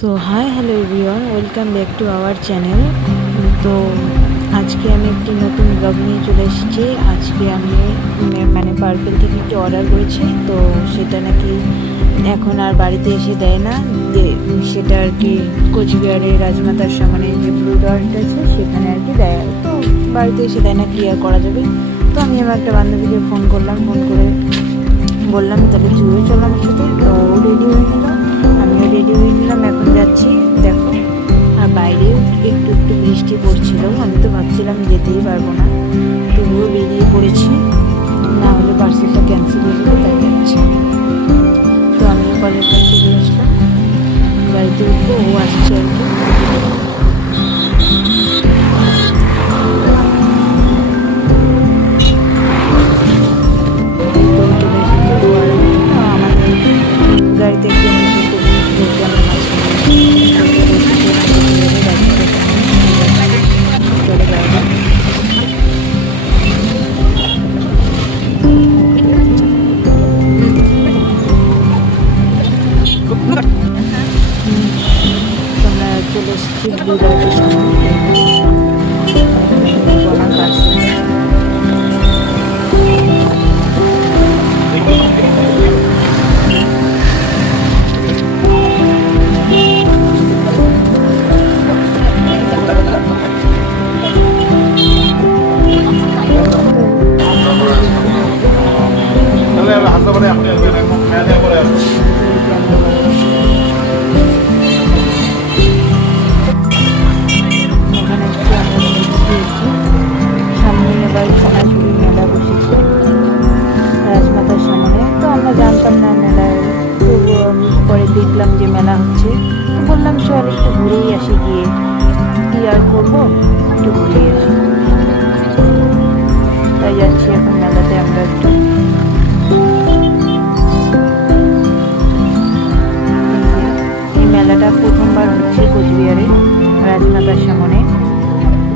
So hi hello everyone welcome back to our channel তো আজকে আমি একটি নতুন ব্লগ নিয়ে চলে এসেছি। আজকে আমি মানে পার্পেল থেকে একটি অর্ডার করেছি। তো সেটা নাকি এখন আর বাড়িতে এসে দেয় না। যে সেটা আর কি কোচবিহারের রাজমাতার সামনে যে ব্লু ডট আছে, সেখানে আর কি দেয়। তো বাড়িতে এসে দেয় না, কি আর করা যাবে? তো আমি আমার একটা বান্ধবীকে ফোন করলাম। ফোন করে বললাম, তাহলে তুইও চল আমার সাথে। তো রেডি হয়ে নিল আমিও রেডি হয়ে নিলাম এখন যাচ্ছি সামনে এবার সোনাঝুরি মেলা বসেছে রাজমাতার সামনে তো আমরা জানতাম না মেলায় পরে দেখলাম যে মেলা হচ্ছে বললাম চল একটু ঘুরেই আসি গিয়ে কি আর করব? একটু ঘুরেই আসি। প্রথমবার হচ্ছে কোচবিহারে রাজমাতার সামনে।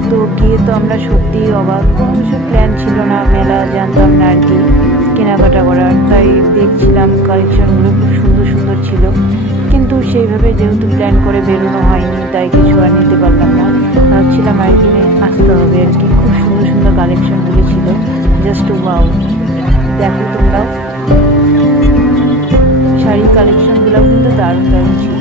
তো গিয়ে তো আমরা সত্যিই অবাক। কোনো কিছু প্ল্যান ছিল না, মেলা জানতাম না আর কি কেনাকাটা করার। তাই দেখছিলাম কালেকশনগুলো খুব সুন্দর সুন্দর ছিল। কিন্তু সেইভাবে যেহেতু প্ল্যান করে বেরোনো হয়নি, তাই কিছু আর নিতে পারলাম না। ভাবছিলাম আরেকদিনে আসতে হবে আর কি। খুব সুন্দর সুন্দর কালেকশনগুলো ছিল জাস্ট ওয়াও দেখো তোমরাও শাড়ির কালেকশনগুলো কিন্তু দারুণ দারুণ ছিল।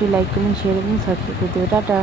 অবশ্যই লাইক কমেন্ট শেয়ার এবং সাবস্ক্রাইব করে দেবে টাটা।